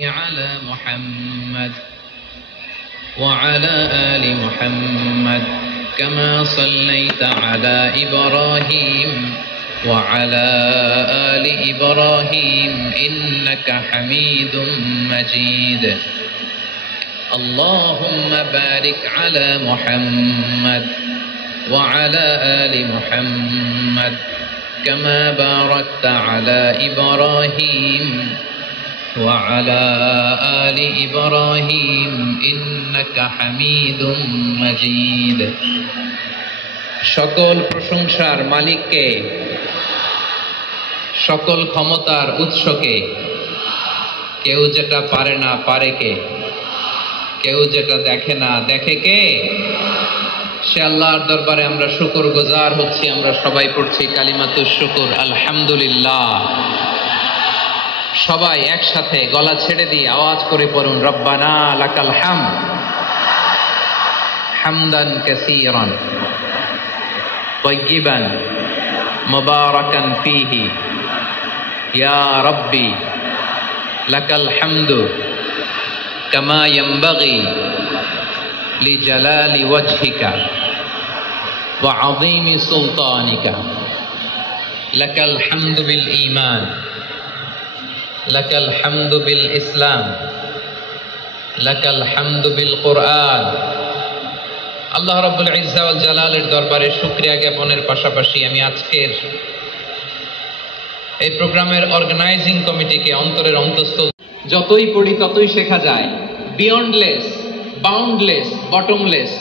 على محمد وعلى آل محمد كما صليت على إبراهيم وعلى آل إبراهيم إنك حميد مجيد اللهم بارك على محمد وعلى آل محمد كما باركت على إبراهيم وعلى آل إبراهيم إنك حميد مجيد সকল প্রশংসার মালিককে, সকল ক্ষমতার উৎসকে, কেউ যেটা পারে না পারে কে, কেউ যেটা দেখে না দেখে কে? সে আল্লাহর দরবারে আমরা শুকরগুজার হচ্ছি। আমরা সবাই পড়ছি কালিমাতুশ শুকর, আলহামদুলিল্লাহ। সবাই একসাথে গলা ছেড়ে দিয়ে আওয়াজ করে পড়ুন, রব্বানা লাকাল হামদ হামদান কাসীরান তাইয়িবান মুবারাকান ফীহি ইয়া রাব্বি লাকাল হামদু কামা ইয়ানবাগি লিজালালি ওয়াজহিকা ওয়া আযীমি সুলতানিকা লাকাল হামদু বিল ঈমান লাকাল হামদু বিল ইসলাম লাকাল হামদু বিল কুরআন। আল্লাহ রাব্বুল ইজ্জা ওয়াল জালালের দরবারে শুকরিয়া জ্ঞাপনের পাশাপাশি আমি আজকের এই প্রোগ্রামের অর্গানাইজিং কমিটিকে অন্তরের অন্তঃস্থল, যতই পড়ি ততই শেখা যায়। Beyondless, boundless, bottomless.